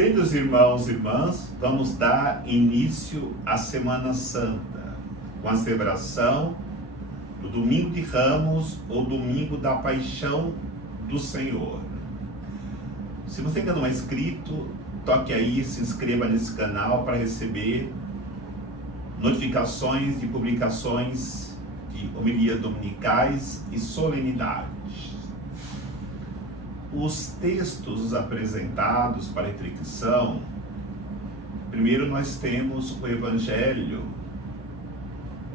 Queridos irmãos e irmãs, vamos dar início à Semana Santa, com a celebração do Domingo de Ramos ou Domingo da Paixão do Senhor. Se você ainda não é inscrito, toque aí, se inscreva nesse canal para receber notificações de publicações de homilias dominicais e solenidades. Os textos apresentados para reflexão, primeiro nós temos o Evangelho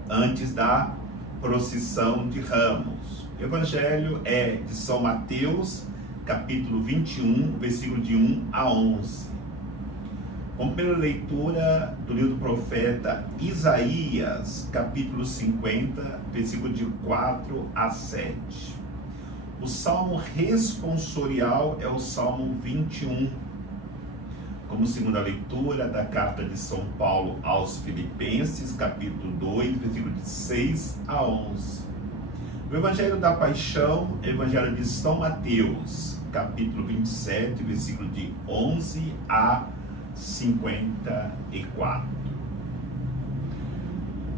antes da procissão de Ramos. O Evangelho é de São Mateus, capítulo 21, versículo de 1 a 11. Com primeira leitura do livro do profeta Isaías, capítulo 50, versículo de 4 a 7. O salmo responsorial é o salmo 21, como segunda leitura da carta de São Paulo aos Filipenses, capítulo 2, versículo de 6 a 11. O Evangelho da Paixão é o Evangelho de São Mateus, capítulo 27, versículo de 11 a 54.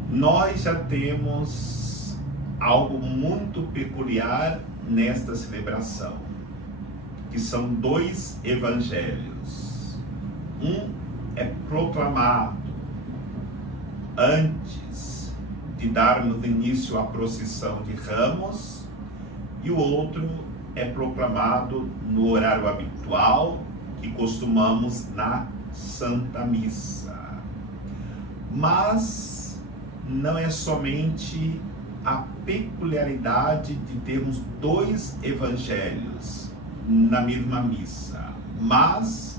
Nós já temos algo muito peculiar nesta celebração, que são dois evangelhos. Um é proclamado antes de darmos início à procissão de Ramos e o outro é proclamado no horário habitual que costumamos na Santa Missa. Mas não é somente a peculiaridade de termos dois evangelhos na mesma missa, mas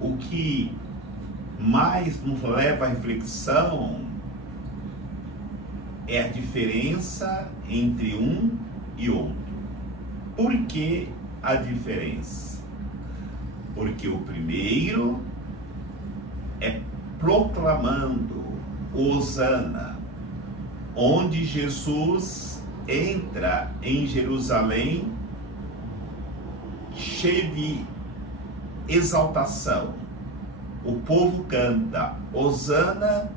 o que mais nos leva à reflexão é a diferença entre um e outro. Por que a diferença? Porque o primeiro é proclamando Hosana, onde Jesus entra em Jerusalém cheio de exaltação. O povo canta: Hosana,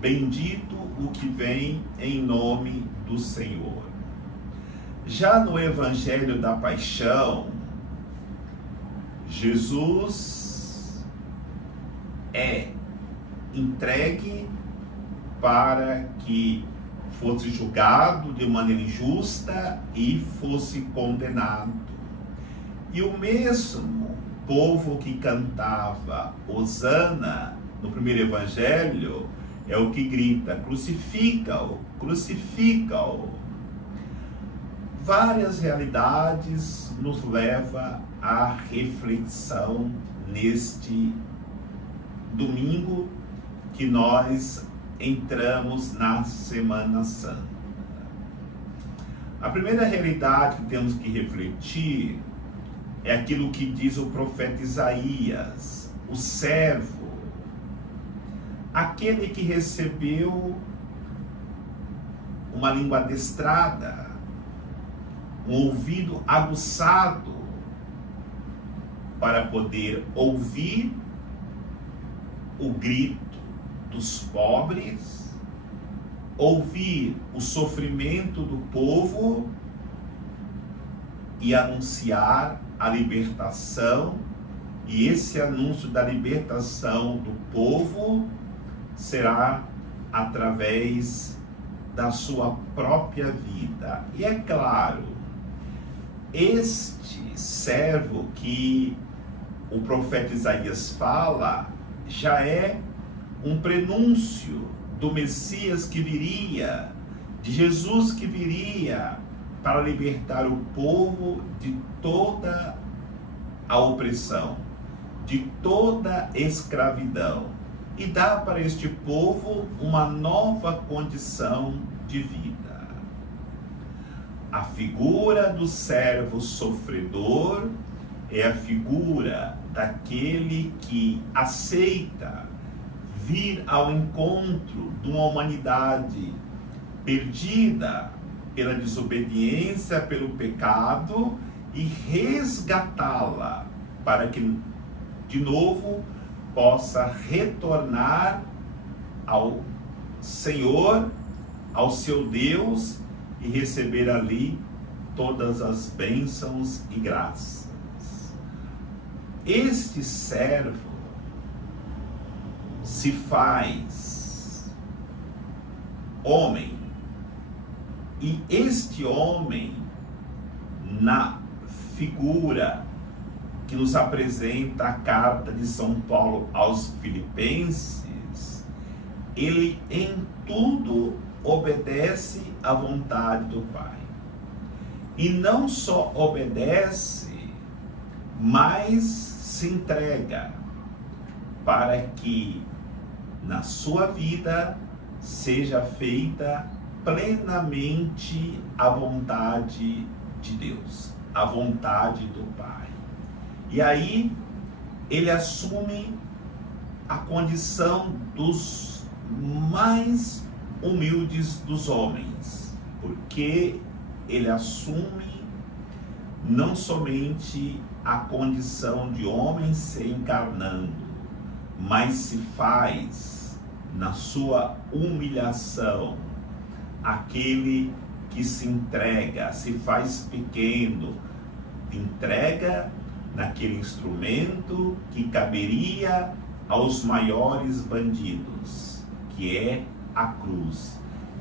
bendito o que vem em nome do Senhor. Já no Evangelho da Paixão, Jesus é entregue para que fosse julgado de maneira injusta e fosse condenado. E o mesmo povo que cantava Hosana no primeiro evangelho é o que grita: crucifica-o, crucifica-o. Várias realidades nos levam à reflexão neste domingo que nós entramos na Semana Santa. A primeira realidade que temos que refletir é aquilo que diz o profeta Isaías: o servo, aquele que recebeu uma língua adestrada, um ouvido aguçado para poder ouvir o grito dos pobres, ouvir o sofrimento do povo e anunciar a libertação. E esse anúncio da libertação do povo será através da sua própria vida. E é claro, este servo que o profeta Isaías fala já é um prenúncio do Messias que viria, de Jesus que viria para libertar o povo de toda a opressão, de toda a escravidão, e dar para este povo uma nova condição de vida. A figura do servo sofredor é a figura daquele que aceita vir ao encontro de uma humanidade perdida pela desobediência, pelo pecado, e resgatá-la para que de novo possa retornar ao Senhor, ao seu Deus, e receber ali todas as bênçãos e graças. Este servo se faz homem, e este homem, na figura que nos apresenta a carta de São Paulo aos Filipenses, ele em tudo obedece à vontade do Pai. E não só obedece, mas se entrega para que na sua vida seja feita plenamente a vontade de Deus, a vontade do Pai. E aí ele assume a condição dos mais humildes dos homens, porque ele assume não somente a condição de homem se encarnando, mas se faz na sua humilhação aquele que se entrega, se faz pequeno, entrega naquele instrumento que caberia aos maiores bandidos, que é a cruz.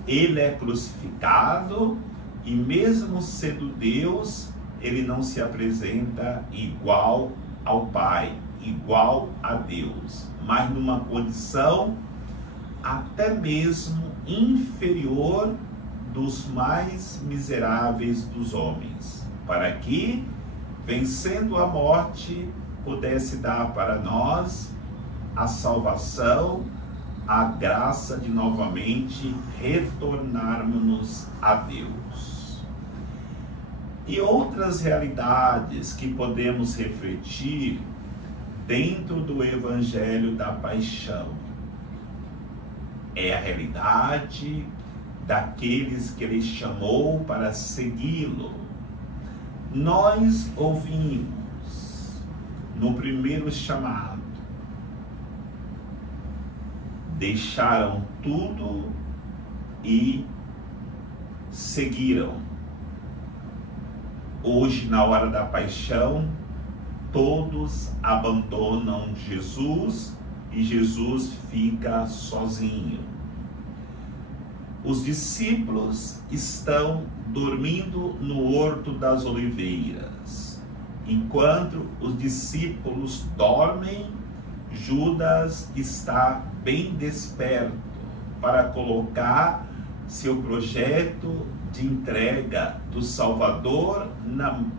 Ele é crucificado e mesmo sendo Deus, ele não se apresenta igual ao Pai, igual a Deus, mas numa condição até mesmo inferior dos mais miseráveis dos homens, para que, vencendo a morte, pudesse dar para nós a salvação, a graça de novamente retornarmos a Deus. E outras realidades que podemos refletir dentro do Evangelho da Paixão é a realidade daqueles que ele chamou para segui-lo. Nós ouvimos no primeiro chamado, deixaram tudo e seguiram. Hoje, na hora da paixão, todos abandonam Jesus e Jesus fica sozinho. Os discípulos estão dormindo no Horto das Oliveiras. Enquanto os discípulos dormem, Judas está bem desperto para colocar seu projeto de entrega do Salvador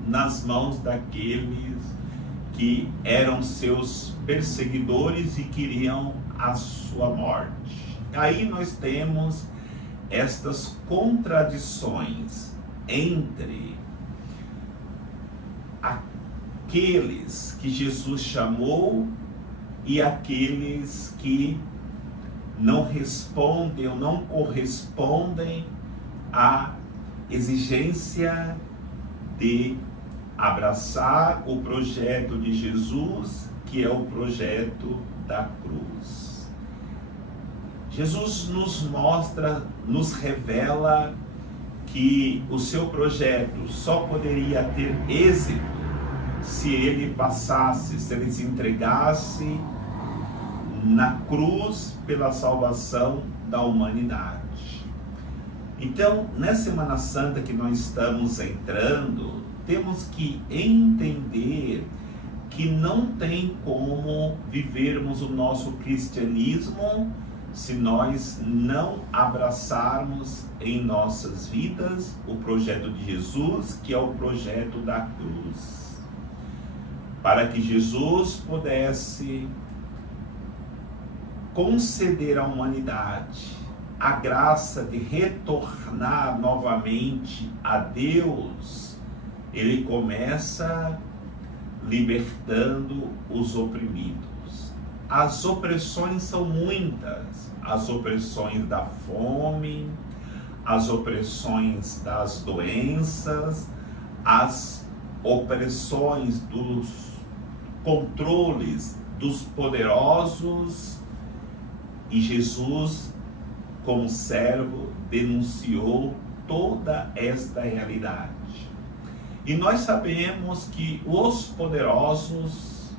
nas mãos daqueles que eram seus perseguidores e queriam a sua morte. Aí nós temos estas contradições entre aqueles que Jesus chamou e aqueles que não respondem ou não correspondem à exigência de abraçar o projeto de Jesus, que é o projeto da cruz. Jesus nos mostra, nos revela que o seu projeto só poderia ter êxito se ele passasse, se ele se entregasse na cruz pela salvação da humanidade. Então, nessa Semana Santa que nós estamos entrando, temos que entender que não tem como vivermos o nosso cristianismo se nós não abraçarmos em nossas vidas o projeto de Jesus, que é o projeto da cruz. Para que Jesus pudesse conceder à humanidade a graça de retornar novamente a Deus, ele começa libertando os oprimidos. As opressões são muitas, as opressões da fome, as opressões das doenças, as opressões dos controles dos poderosos, e Jesus, como servo, denunciou toda esta realidade. E nós sabemos que os poderosos,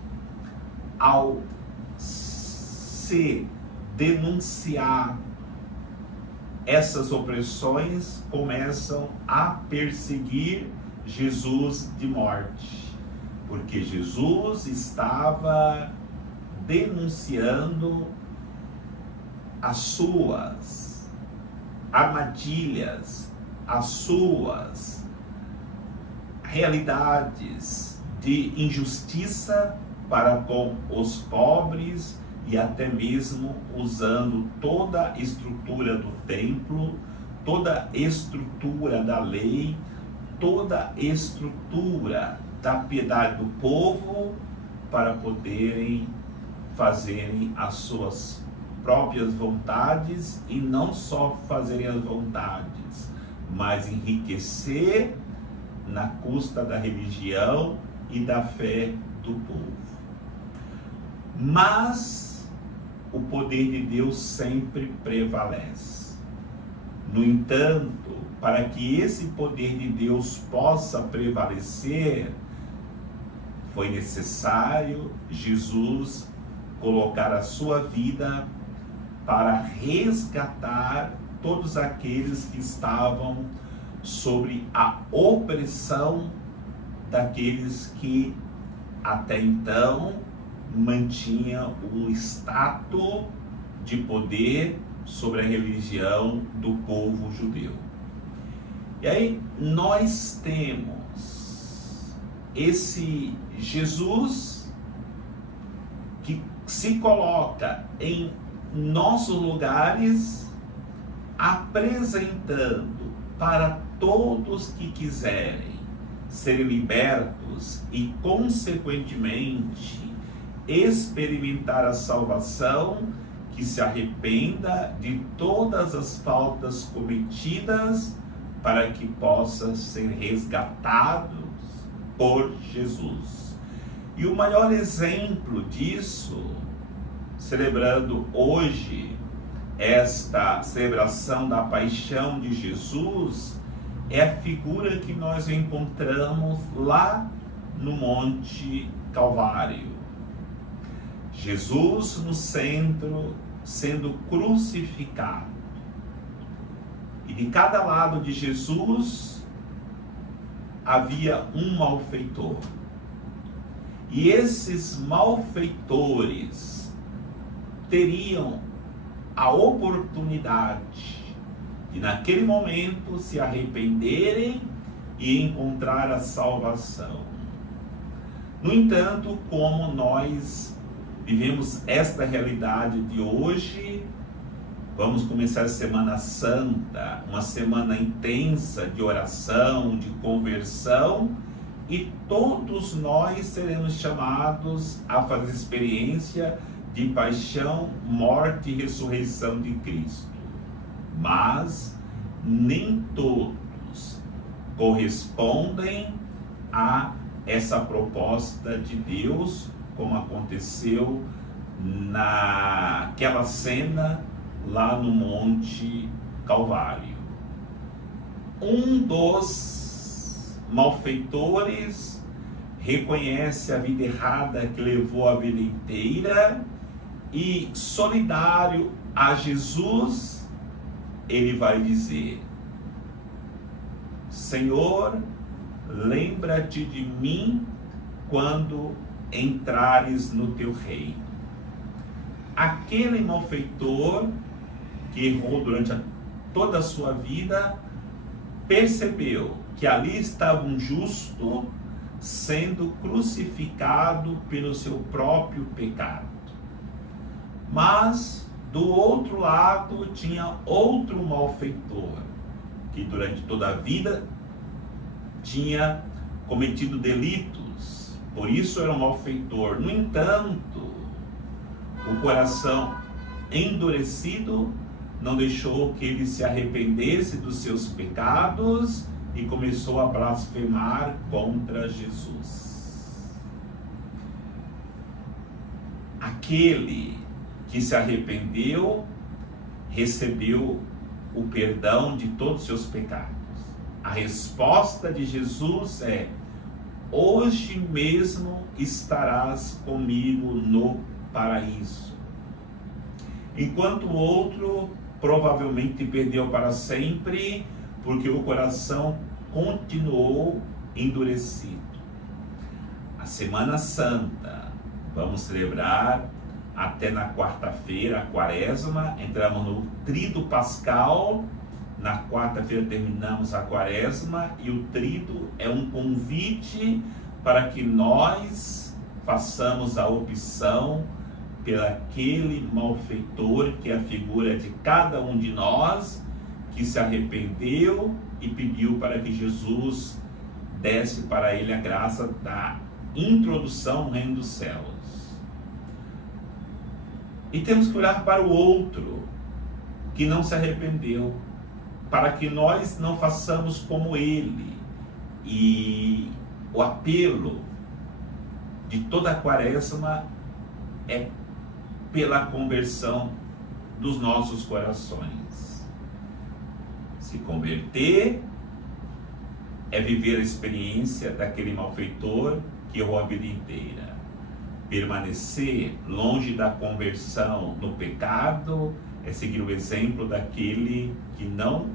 ao se denunciar essas opressões, começam a perseguir Jesus de morte, porque Jesus estava denunciando as suas armadilhas, as suas realidades de injustiça para com os pobres, e até mesmo usando toda a estrutura do templo, toda a estrutura da lei, toda a estrutura da piedade do povo, para poderem fazerem as suas próprias vontades, e não só fazerem as vontades, mas enriquecer na custa da religião e da fé do povo. Mas o poder de Deus sempre prevalece. No entanto, para que esse poder de Deus possa prevalecer, foi necessário Jesus colocar a sua vida para resgatar todos aqueles que estavam sobre a opressão daqueles que até então mantinha o status de poder sobre a religião do povo judeu. E aí nós temos esse Jesus que se coloca em nossos lugares, apresentando para todos que quiserem ser libertos e, consequentemente, experimentar a salvação, que se arrependa de todas as faltas cometidas, para que possa ser resgatados por Jesus. E o maior exemplo disso, celebrando hoje esta celebração da paixão de Jesus, é a figura que nós encontramos lá no Monte Calvário. Jesus no centro, sendo crucificado. E de cada lado de Jesus havia um malfeitor. E esses malfeitores teriam a oportunidade de, naquele momento, se arrependerem e encontrar a salvação. No entanto, como nós vivemos esta realidade de hoje, vamos começar a Semana Santa, uma semana intensa de oração, de conversão, e todos nós seremos chamados a fazer experiência de paixão, morte e ressurreição de Cristo. Mas nem todos correspondem a essa proposta de Deus, como aconteceu naquela cena lá no Monte Calvário. Um dos malfeitores reconhece a vida errada que levou a vida inteira, e, solidário a Jesus, ele vai dizer: Senhor, lembra-te de mim quando entrares no teu reino. Aquele malfeitor que errou durante toda a sua vida percebeu que ali estava um justo sendo crucificado pelo seu próprio pecado. Mas do outro lado tinha outro malfeitor que durante toda a vida tinha cometido delitos, por isso era um malfeitor. No entanto, o coração endurecido não deixou que ele se arrependesse dos seus pecados e começou a blasfemar contra Jesus. aquele que se arrependeu recebeu o perdão de todos os seus pecados. A resposta de Jesus é: hoje mesmo estarás comigo no paraíso. Enquanto o outro provavelmente perdeu para sempre, porque o coração continuou endurecido. A Semana Santa, vamos celebrar até na quarta-feira, a Quaresma. Entramos no Tríduo Pascal. Na quarta-feira terminamos a Quaresma, e o Tríduo é um convite para que nós façamos a opção pelaquele malfeitor, que é a figura de cada um de nós, que se arrependeu e pediu para que Jesus desse para ele a graça da introdução no reino dos céus. E temos que olhar para o outro que não se arrependeu, para que nós não façamos como ele. E o apelo de toda a Quaresma é pela conversão dos nossos corações. Se converter é viver a experiência daquele malfeitor que errou a vida inteira. Permanecer longe da conversão no pecado é seguir o exemplo daquele que não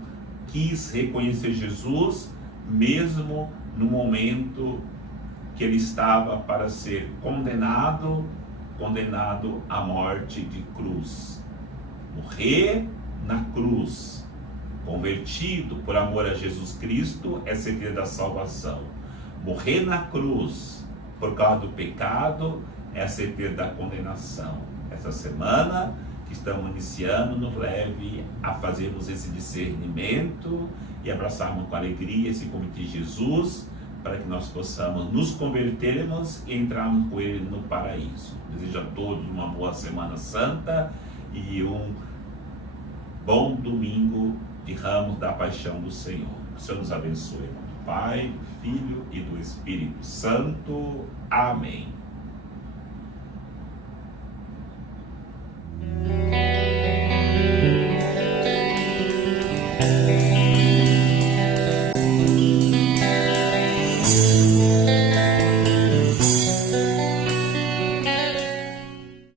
quis reconhecer Jesus, mesmo no momento que ele estava para ser condenado à morte de cruz. Morrer na cruz, convertido por amor a Jesus Cristo, é segredo da salvação. Morrer na cruz por causa do pecado é a certeza da condenação. Essa semana que estamos iniciando nos leve a fazermos esse discernimento e abraçarmos com alegria esse convite de Jesus, para que nós possamos nos convertermos e entrarmos com Ele no paraíso. Desejo a todos uma boa Semana Santa e um bom domingo de Ramos da Paixão do Senhor. Que o Senhor nos abençoe. Do Pai, do Filho e do Espírito Santo. Amém.